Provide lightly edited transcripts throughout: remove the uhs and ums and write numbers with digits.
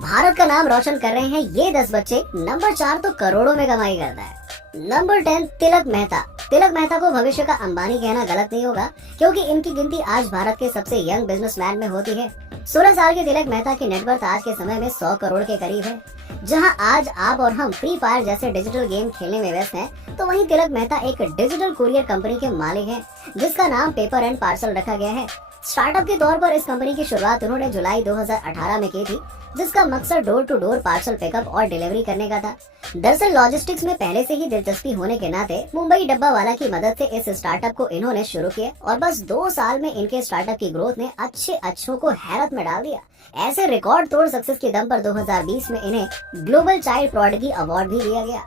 भारत का नाम रोशन कर रहे हैं ये 10 बच्चे। नंबर 4 तो करोड़ों में कमाई करता है। नंबर 10 तिलक मेहता। तिलक मेहता को भविष्य का अंबानी कहना गलत नहीं होगा, क्योंकि इनकी गिनती आज भारत के सबसे यंग बिजनेसमैन में होती है। 16 साल के तिलक मेहता की नेटवर्थ आज के समय में 100 करोड़ के करीब है। जहां आज आप और हम फ्री फायर जैसे डिजिटल गेम खेलने में व्यस्त हैं, तो वहीं तिलक मेहता एक डिजिटल कुरियर कंपनी के मालिक हैं, जिसका नाम पेपर एंड पार्सल रखा गया है। स्टार्टअप के तौर पर इस कंपनी की शुरुआत उन्होंने जुलाई 2018 में की थी, जिसका मकसद door to door parcel pickup और डिलीवरी करने का था। दरअसल लॉजिस्टिक्स में पहले से ही दिलचस्पी होने के नाते मुंबई डब्बा वाला की मदद से इस स्टार्टअप को इन्होंने शुरू किया और बस 2 साल में इनके स्टार्टअप की ग्रोथ ने अच्छों को हैरत में डाल दिया। ऐसे रिकॉर्ड तोड़ सक्सेस के दम पर 2020 में इन्हें ग्लोबल चाइल्ड प्रोडिगी अवार्ड भी दिया गया।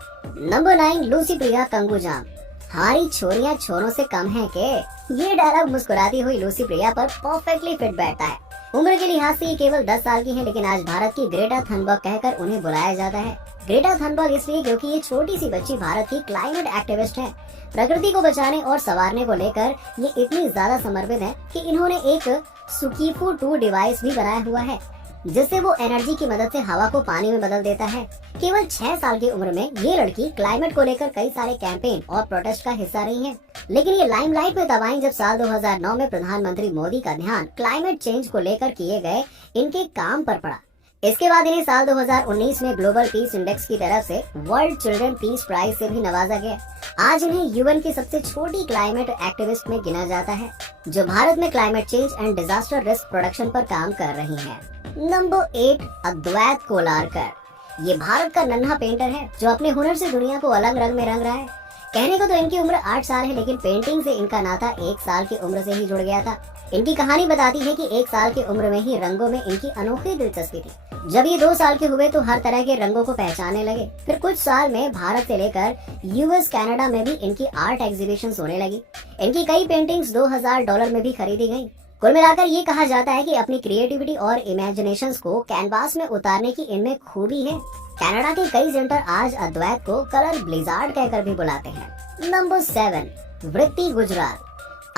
नंबर 9 लूसी प्रिया कंगुजाम। हमारी छोरियां छोरों से कम हैं के? ये डायलॉग मुस्कुराती हुई लूसी प्रिया पर परफेक्टली फिट बैठता है। उम्र के लिहाज से ये केवल 10 साल की है, लेकिन आज भारत की ग्रेटा थनबर्ग कहकर उन्हें बुलाया जाता है। ग्रेटा थनबर्ग इसलिए क्योंकि ये छोटी सी बच्ची भारत की क्लाइमेट एक्टिविस्ट है। प्रकृति को बचाने और संवारने को लेकर ये इतनी ज्यादा समर्पित है कि इन्होंने एक सुकीफू 2 डिवाइस भी बनाया हुआ है, जिससे वो एनर्जी की मदद से हवा को पानी में बदल देता है। केवल 6 साल की उम्र में ये लड़की क्लाइमेट को लेकर कई सारे कैंपेन और प्रोटेस्ट का हिस्सा रही है, लेकिन ये लाइमलाइट में तब आई जब साल 2009 में प्रधानमंत्री मोदी का ध्यान क्लाइमेट चेंज को लेकर किए गए इनके काम पर पड़ा। इसके बाद इन्हें साल 2019 में ग्लोबल पीस इंडेक्स की तरफ से वर्ल्ड चिल्ड्रन पीस प्राइज से भी नवाजा गया। आज इन्हें यूएन की सबसे छोटी क्लाइमेट एक्टिविस्ट में गिना जाता है, जो भारत में climate change and disaster risk production पर काम कर रही है। नंबर 8 अद्वैत कोलारकर। ये भारत का नन्हा पेंटर है, जो अपने हुनर से दुनिया को अलग रंग में रंग रहा है। कहने को तो इनकी उम्र 8 साल है, लेकिन पेंटिंग से इनका नाता 1 साल की उम्र से ही जुड़ गया था। इनकी कहानी बताती है कि 1 साल की उम्र में ही रंगों में इनकी अनोखी दिलचस्पी थी। जब ये 2 साल के हुए तो हर तरह के रंगों को पहचानने लगे। फिर कुछ साल में भारत से लेकर यूएस कनाडा में भी इनकी आर्ट एग्जीबिशन होने लगी। इनकी कई पेंटिंग्स $2000 में भी खरीदी गयी। कुल मिलाकर ये कहा जाता है कि अपनी क्रिएटिविटी और इमेजिनेशंस को कैनवास में उतारने की इनमें खूबी है। कनाडा के कई सेंटर आज अद्वैत को कलर ब्लिजार्ड कहकर भी बुलाते हैं। नंबर 7 वृत्ति गुजराल।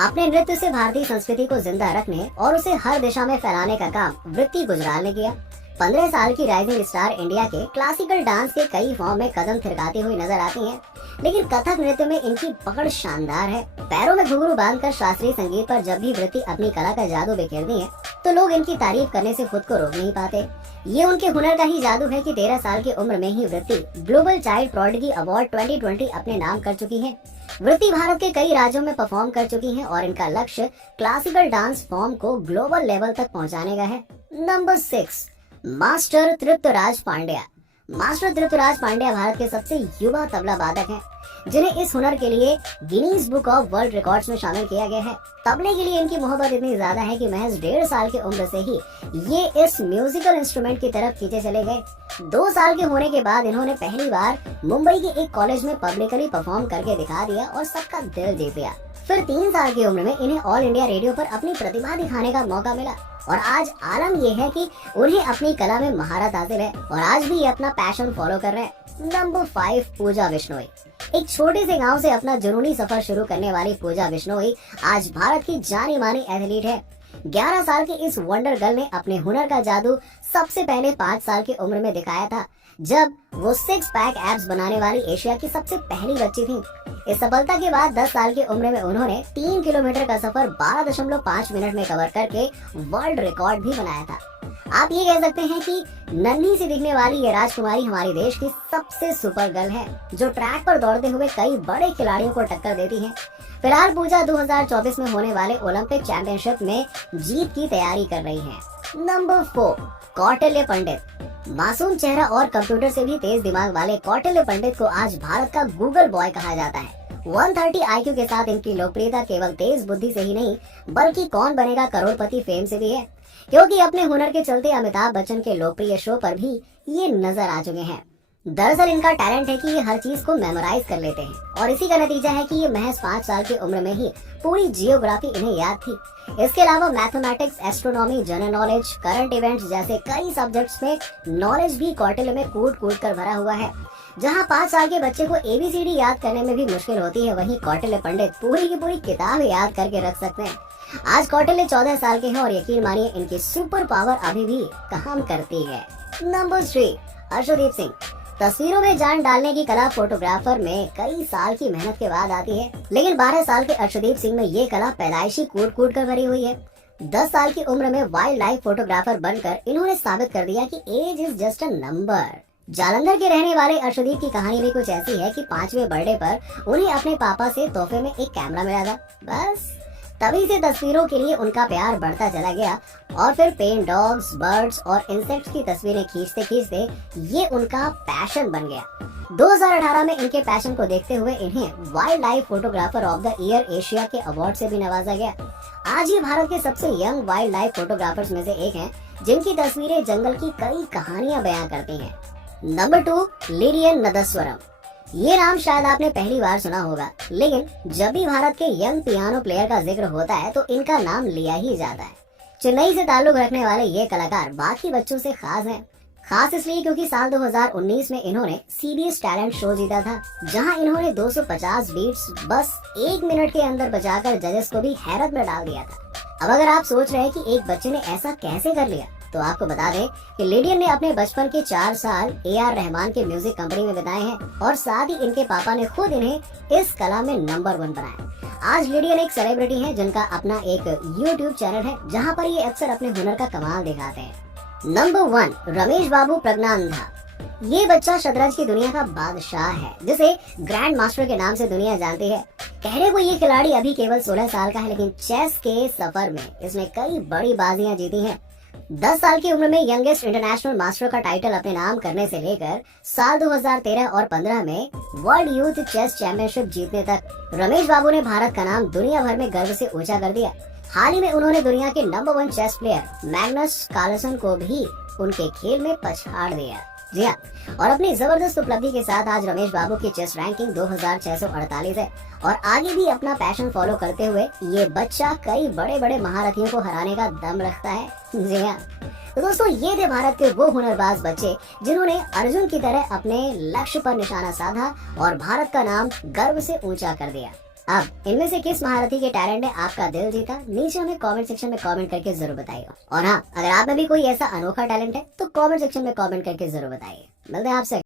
अपने नृत्य से भारतीय संस्कृति को जिंदा रखने और उसे हर दिशा में फैलाने का काम वृत्ति गुजराल ने किया। 15 साल की राइजिंग स्टार इंडिया के क्लासिकल डांस के कई फॉर्म में कदम थिरकाती हुई नजर आती हैं, लेकिन कथक नृत्य में इनकी पकड़ शानदार है। पैरों में घुंघरू बांधकर शास्त्रीय संगीत पर जब भी वृत्ति अपनी कला का जादू बिखेरती है, तो लोग इनकी तारीफ करने से खुद को रोक नहीं पाते। ये उनके हुनर का ही जादू है कि 13 साल की उम्र में ही वृत्ति ग्लोबल चाइल्ड प्रोडिगी अवार्ड 2020 अपने नाम कर चुकी है। वृत्ति भारत के कई राज्यों में परफॉर्म कर चुकी हैं और इनका लक्ष्य क्लासिकल डांस फॉर्म को ग्लोबल लेवल तक पहुंचाने का है। Number 6 master Triptraj Pandya. Master Triptraj Pandya Bharat के सबसे युवा तबला वादक हैं, जिन्हें इस हुनर के लिए Guinness book of world records में शामिल किया गया है। तबले के लिए इनकी मोहब्बत इतनी ज्यादा है कि महज 1.5 साल की उम्र से ही ये इस म्यूजिकल इंस्ट्रूमेंट की तरफ खींचे चले गए। 2 साल के होने के बाद इन्होंने पहली बार मुंबई के एक कॉलेज में पब्लिकली परफॉर्म करके दिखा दिया और सबका दिल जीत लिया। फिर 3 साल की उम्र में इन्हें ऑल इंडिया रेडियो पर अपनी प्रतिभा दिखाने का मौका मिला और आज आलम यह है कि उन्हें अपनी कला में महारत हासिल है और आज भी ये अपना पैशन फॉलो कर रहे हैं। नंबर 5 पूजा बिश्नोई। एक छोटे से गांव से अपना जुनूनी सफर शुरू करने वाली पूजा बिश्नोई आज भारत की जानी मानी एथलीट है। 11 साल की इस वंडर गर्ल ने अपने हुनर का जादू सबसे पहले 5 साल की उम्र में दिखाया था, जब वो 6 पैक एब्स बनाने वाली एशिया की सबसे पहली बच्ची थी। इस सफलता के बाद 10 साल की उम्र में उन्होंने 3 किलोमीटर का सफर 12.5 मिनट में कवर करके वर्ल्ड रिकॉर्ड भी बनाया था। आप ये कह सकते हैं कि नन्ही सी दिखने वाली ये राजकुमारी हमारे देश की सबसे सुपर गर्ल है, जो ट्रैक पर दौड़ते हुए कई बड़े खिलाड़ियों को टक्कर देती है। फिलहाल पूजा 2024 में होने वाले ओलंपिक चैंपियनशिप में जीत की तैयारी कर रही है। नंबर 4 कौटिल्य पंडित। मासूम चेहरा और कंप्यूटर से भी तेज दिमाग वाले कौटिल्य पंडित को आज भारत का गूगल बॉय कहा जाता है। 130 IQ के साथ इनकी लोकप्रियता केवल तेज बुद्धि से ही नहीं, बल्कि कौन बनेगा करोड़पति फेम से भी है, क्योंकि अपने हुनर के चलते अमिताभ बच्चन के लोकप्रिय शो पर भी ये नजर आ चुके हैं। दरअसल इनका टैलेंट है कि ये हर चीज को मेमोराइज कर लेते हैं और इसी का नतीजा है कि ये महज 5 साल की उम्र में ही पूरी जियोग्राफी इन्हें याद थी। इसके अलावा mathematics, astronomy, general knowledge, current events जैसे कई सब्जेक्ट्स में नॉलेज भी कौटिल्य में कूट कूट कर भरा हुआ है। जहां 5 साल के बच्चे को ABCD याद करने में भी मुश्किल होती है, वहीं कौटिल्य पंडित पूरी की पूरी किताब याद करके रख सकते हैं। आज कौटिल्य 14 साल के हैं और यकीन मानिए इनकी सुपर पावर अभी भी काम करती है। नंबर 3, अर्शदीप सिंह। तस्वीरों में जान डालने की कला फोटोग्राफर में कई साल की मेहनत के बाद आती है, लेकिन 12 साल के अर्शदीप सिंह में ये कला पैदाइशी कूट कूट कर भरी हुई है। 10 साल की उम्र में वाइल्ड लाइफ फोटोग्राफर बनकर इन्होंने साबित कर दिया कि age is just a number. Jalandhar के रहने वाले अर्शदीप की कहानी भी कुछ ऐसी है कि 5वें बर्थडे पर उन्हें अपने पापा से तोहफे में एक कैमरा मिला था। बस तभी से तस्वीरों के लिए उनका प्यार बढ़ता चला गया और फिर पेंट डॉग्स, बर्ड्स और इंसेक्ट्स की तस्वीरें खींचते खींचते ये उनका पैशन बन गया। 2018 में इनके पैशन को देखते हुए इन्हें wild life photographer of the year Asia के अवार्ड से भी नवाजा गया। आज ये भारत के सबसे यंग वाइल्ड लाइफ फोटोग्राफर्स में से एक हैं, जिनकी तस्वीरें जंगल की कई कहानियां बयां करती हैं। नंबर 2, लिडियन नदस्वरम। ये नाम शायद आपने पहली बार सुना होगा, लेकिन जब भी भारत के यंग पियानो प्लेयर का जिक्र होता है तो इनका नाम लिया ही जाता है। चेन्नई से ताल्लुक रखने वाले ये कलाकार बाकी बच्चों से खास हैं। खास इसलिए क्योंकि साल 2019 में इन्होंने CBS टैलेंट शो जीता था, जहां इन्होंने 250 बीट्स बस 1 मिनट के अंदर बजाकर जजेस को भी हैरत में डाल दिया था। अब अगर आप सोच रहे हैं कि एक बच्चे ने ऐसा कैसे कर लिया, तो आपको बता दें कि लिडियन ने अपने बचपन के 4 साल AR रहमान के म्यूजिक कंपनी में बिताए हैं और साथ ही इनके पापा ने खुद इन्हें इस कला में नंबर 1 बनाया। आज लिडियन एक सेलिब्रिटी हैं जिनका अपना एक YouTube चैनल है, जहां पर ये अक्सर अपने हुनर का कमाल दिखाते हैं। नंबर 1, रमेश बाबू प्रज्ञानंदा। ये बच्चा शतरंज की दुनिया का बादशाह है, जिसे ग्रैंड मास्टर के नाम से दुनिया जानती है। कहने को ये खिलाड़ी अभी केवल 16 साल का है, लेकिन चेस के सफर में इसने कई बड़ी बाजियां जीती हैं। 10 साल की उम्र में यंगेस्ट इंटरनेशनल मास्टर का टाइटल अपने नाम करने से लेकर साल 2013 और 15 में वर्ल्ड यूथ चेस चैंपियनशिप जीतने तक रमेश बाबू ने भारत का नाम दुनिया भर में गर्व से ऊंचा कर दिया। हाल ही में उन्होंने दुनिया के number 1 chess player Magnus Carlsen को भी उनके खेल में पछाड़ दिया। जी हाँ, और अपनी जबरदस्त उपलब्धि के साथ आज रमेश बाबू की चेस रैंकिंग 2648 है और आगे भी अपना पैशन फॉलो करते हुए ये बच्चा कई बड़े बड़े महारथियों को हराने का दम रखता है। जी हाँ, तो दोस्तों ये थे भारत के वो हुनरबाज बच्चे जिन्होंने अर्जुन की तरह अपने लक्ष्य पर निशाना साधा और भारत का नाम गर्व से ऊंचा कर दिया। अब इनमें से किस महारथी के टैलेंट ने आपका दिल जीता, नीचे हमें कमेंट सेक्शन में कमेंट करके जरूर बताइए। और हाँ, अगर आप में भी कोई ऐसा अनोखा टैलेंट है तो कमेंट सेक्शन में कमेंट करके जरूर बताइए। मिलते हैं आपसे।